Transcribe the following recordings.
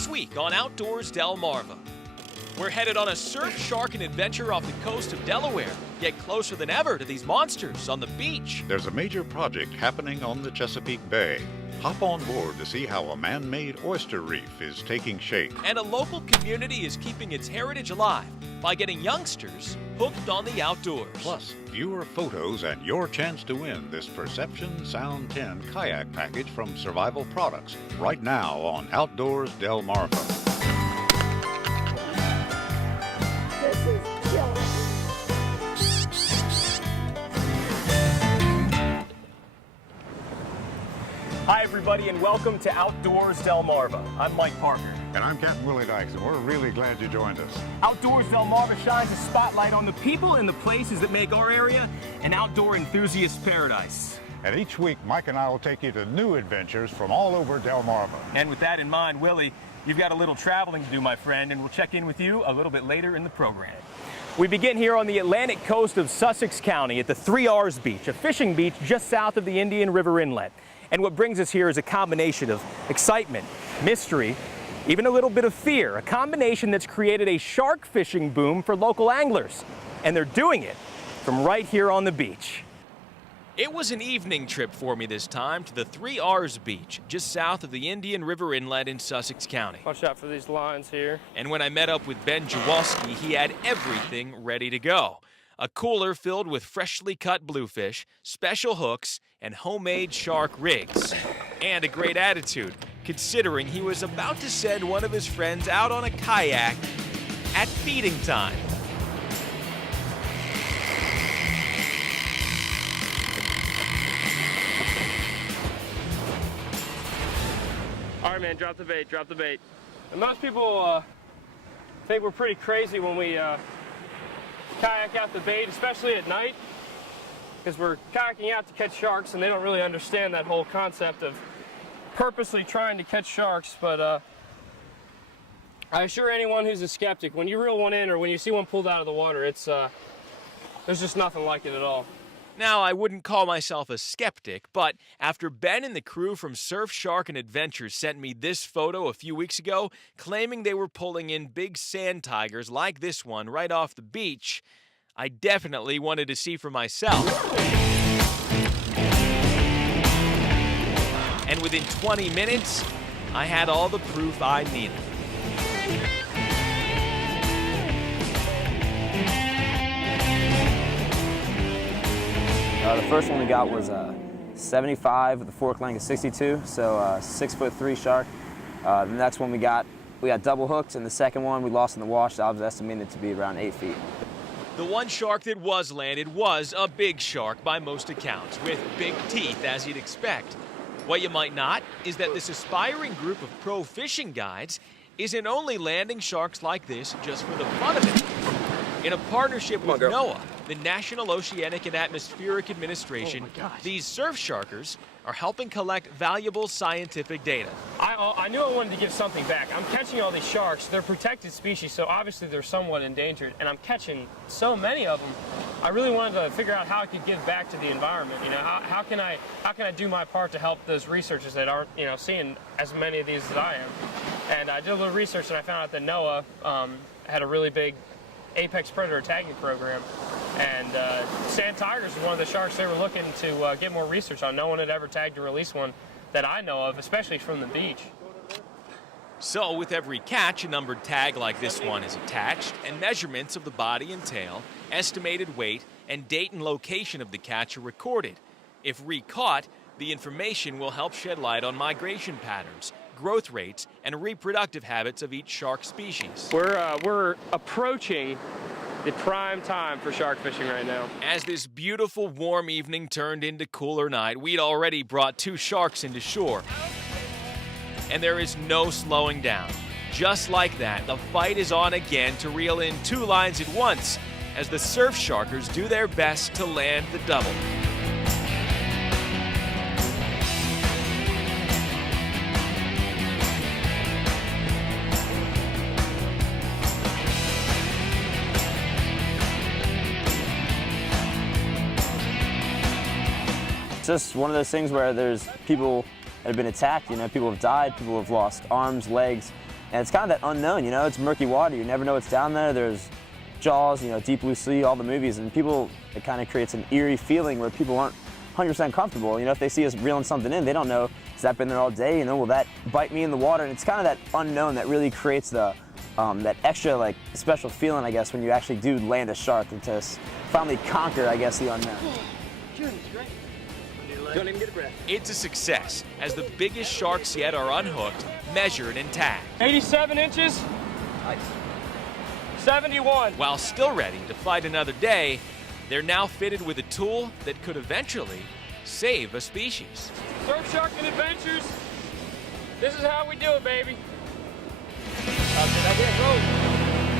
This week on Outdoors Delmarva, we're headed on a surf, shark, and adventure off the coast of Delaware, yet closer than ever to these monsters on the beach. There's a major project happening on the Chesapeake Bay. Hop on board to see how a man-made oyster reef is taking shape. And a local community is keeping its heritage alive by getting youngsters hooked on the outdoors. Plus, viewer photos and your chance to win this Perception Sound 10 kayak package from Survival Products right now on Outdoors Delmarva. This is killing. Hi everybody and welcome to Outdoors Delmarva. I'm Mike Parker. And I'm Captain Willie Dykes, and we're really glad you joined us. Outdoors Delmarva shines a spotlight on the people and the places that make our area an outdoor enthusiast paradise. And each week, Mike and I will take you to new adventures from all over Delmarva. And with that in mind, Willie, you've got a little traveling to do, my friend, and we'll check in with you a little bit later in the program. We begin here on the Atlantic coast of Sussex County at the 3 R's Beach, a fishing beach just south of the Indian River Inlet. And what brings us here is a combination of excitement, mystery, even a little bit of fear, a combination that's created a shark fishing boom for local anglers. And they're doing it from right here on the beach. It was an evening trip for me this time to the 3 R's Beach, just south of the Indian River Inlet in Sussex County. Watch out for these lines here. And when I met up with Ben Jaworski, he had everything ready to go. A cooler filled with freshly cut bluefish, special hooks, and homemade shark rigs. And a great attitude, considering he was about to send one of his friends out on a kayak at feeding time. All right, man, drop the bait, drop the bait. And most people think we're pretty crazy when we kayak out the bait, especially at night, because we're kayaking out to catch sharks, and they don't really understand that whole concept of purposely trying to catch sharks. But I assure anyone who's a skeptic, when you reel one in or when you see one pulled out of the water, it's there's just nothing like it at all. Now, I wouldn't call myself a skeptic, but after Ben and the crew from Surf, Shark, and Adventures sent me this photo a few weeks ago, claiming they were pulling in big sand tigers like this one right off the beach, I definitely wanted to see for myself. And within 20 minutes, I had all the proof I needed. The first one we got was 75 with a fork length of 62, so 6'3" shark. The next one we got double hooked, and the second one we lost in the wash. I was estimated to be around 8 feet. The one shark that was landed was a big shark by most accounts, with big teeth as you'd expect. What you might not is that this aspiring group of pro fishing guides isn't only landing sharks like this just for the fun of it. In a partnership with NOAA, the National Oceanic and Atmospheric Administration, these surf sharkers are helping collect valuable scientific data. I knew I wanted to give something back. I'm catching all these sharks. They're protected species, so obviously they're somewhat endangered, and I'm catching so many of them. I really wanted to figure out how I could give back to the environment. You know, how can I do my part to help those researchers that aren't, seeing as many of these as I am? And I did a little research, and I found out that NOAA had a really big apex predator tagging program, and sand tigers is one of the sharks they were looking to get more research on. No one had ever tagged or released one that I know of, especially from the beach. So with every catch, a numbered tag like this one is attached, and measurements of the body and tail, estimated weight, and date and location of the catch are recorded. If re-caught, the information will help shed light on migration patterns, growth rates, and reproductive habits of each shark species. We're approaching the prime time for shark fishing right now. As this beautiful warm evening turned into cooler night, we'd already brought 2 sharks into shore. And there is no slowing down. Just like that, the fight is on again to reel in 2 lines at once as the surf sharkers do their best to land the double. It's just one of those things where there's people that have been attacked. You know, people have died, people have lost arms, legs, and it's kind of that unknown. You know, it's murky water. You never know what's down there. There's Jaws, you know, Deep Blue Sea, all the movies, and people, it kind of creates an eerie feeling where people aren't 100% comfortable. You know, if they see us reeling something in, they don't know, has that been there all day? You know, will that bite me in the water? And it's kind of that unknown that really creates the that extra, like, special feeling, I guess, when you actually do land a shark and to finally conquer, I guess, the unknown. Don't even get a breath. It's a success, as the biggest sharks yet are unhooked, measured, and tagged. 87 inches. Nice. 71. While still ready to fight another day, they're now fitted with a tool that could eventually save a species. Surf Sharking Adventures. This is how we do it, baby.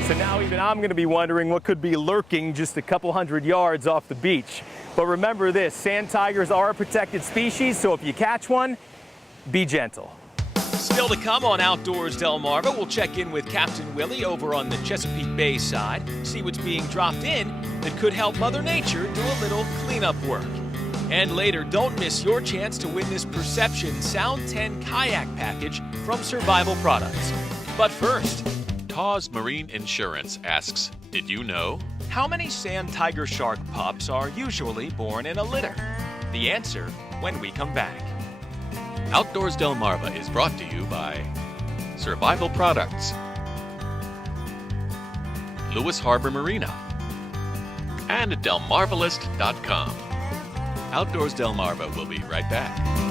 So now even I'm going to be wondering what could be lurking just a couple hundred yards off the beach. But remember this, sand tigers are a protected species, so if you catch one, be gentle. Still to come on Outdoors Delmarva, we'll check in with Captain Willie over on the Chesapeake Bay side, see what's being dropped in that could help Mother Nature do a little cleanup work. And later, don't miss your chance to win this Perception Sound 10 kayak package from Survival Products. But first, Taw's Marine Insurance asks, did you know? how many sand tiger shark pups are usually born in a litter? The answer when we come back. Outdoors Delmarva is brought to you by Survival Products, Lewis Harbor Marina, and Delmarvalist.com. Outdoors Delmarva will be right back.